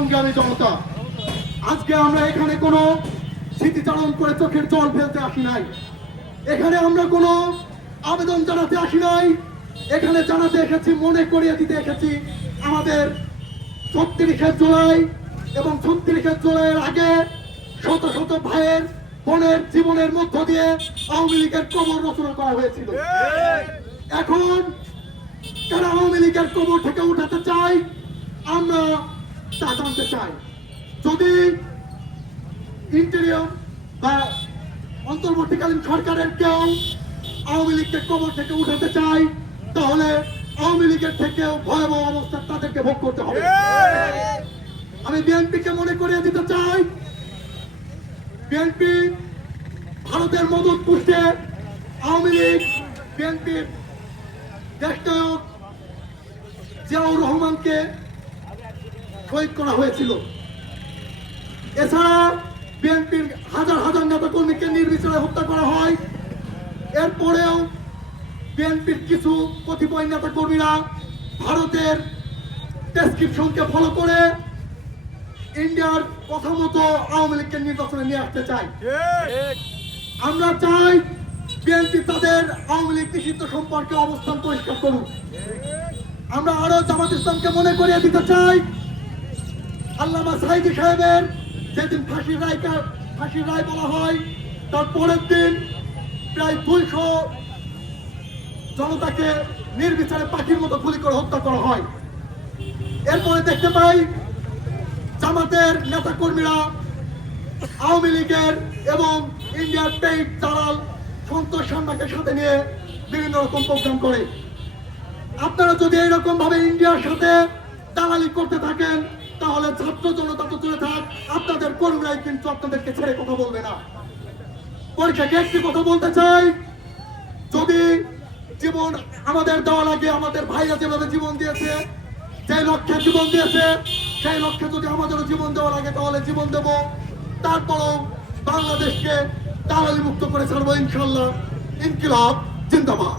সংগ্রামী জনতা, আজকে আমরা এখানে কোনো স্মৃতিচারণ করে চোখের জল ফেলতে আসি নাই। এখানে আমরা কোনো আবেদন জানাতে আসি নাই। এখানে জানাতে এসেছি, মনে করিয়ে দিতে এসেছি আমাদের 36 জুলাই এবং 36 জুলাইয়ের আগে শত শত ভাইয়ের বোনের জীবনের মধ্য দিয়ে আওয়ামী লীগের কবর রচনা করা হয়েছিল। এখন তারা আওয়ামী লীগের কবর থেকে উঠাতে চাই, আমরা তা জানতে চাই। যদি ইন্টেরিয়র বা অন্তর্বর্তীকালীন সরকারের কেউ আওয়ামী লীগকে কবর থেকে উঠাতে চায়, তাহলে আওয়ামী লীগের থেকেও ভয়াবহ অবস্থা তাদেরকে ভোগ করতে হবে। আমি বিএনপিকে মনে করিয়ে দিতে চাই, বিএনপি ভারতের মদত পুষ্টে আওয়ামী লীগ বিএনপির দেশনায়ক জিয়াউর রহমানকে শহীদ করা হয়েছিল। এছাড়া বিএনপির হাজার হাজার নেতা কর্মীকে নির্বিচারে হত্যা করা হয়। এরপরেও বিএনপির কিছু কতিপয় নেতা কর্মীরা ভারতের প্রেসক্রিপশনকে ফলো করে ইন্ডিয়ার কথা মতো আওয়ামী লীগকে নির্বাচনে নিয়ে আসতে চাই। আমরা চাই বিএনপি তাদের আওয়ামী লীগ নিষিদ্ধ সম্পর্কে অবস্থান পরিষ্কার করুক। আমরা আরো জামাত ইসলামকে মনে করিয়ে দিতে চাই, আল্লামা সাঈদী সাহেবের যেদিন ফাঁসির রায় বলা হয়, তার পরের দিন প্রায় 200 জনতাকে নির্বিচারে পাখির মতো গুলি করে হত্যা করা হয়। এরপরে দেখতে পাই জামাতের নেতা কর্মীরা আওয়ামী লীগের এবং ইন্ডিয়ার পেইড দালাল সন্তোষ শর্মাকে সাথে নিয়ে বিভিন্ন রকম প্রোগ্রাম করে। আপনারা যদি এইরকম ভাবে ইন্ডিয়ার সাথে দালালি করতে থাকেন, তাহলে ছাত্র জনতা তো চলে থাক, আপনাদের কর্মীরাই কিন্তু আপনাদেরকে ছেড়ে কথা বলবে না। পরীক্ষাকে একটি কথা বলতে চাই, যদি জীবন আমাদের দেওয়া লাগে, আমাদের ভাইরা যেভাবে জীবন দিয়েছে, যে লক্ষ্যে জীবন দিয়েছে, সেই লক্ষ্যে যদি আমাদেরও জীবন দেওয়া লাগে তাহলে জীবন দেব। তারপরও বাংলাদেশকে দালালি মুক্ত করে ছাড়বো ইনশাল্লাহ। ইনকিলাব জিন্দাবাদ।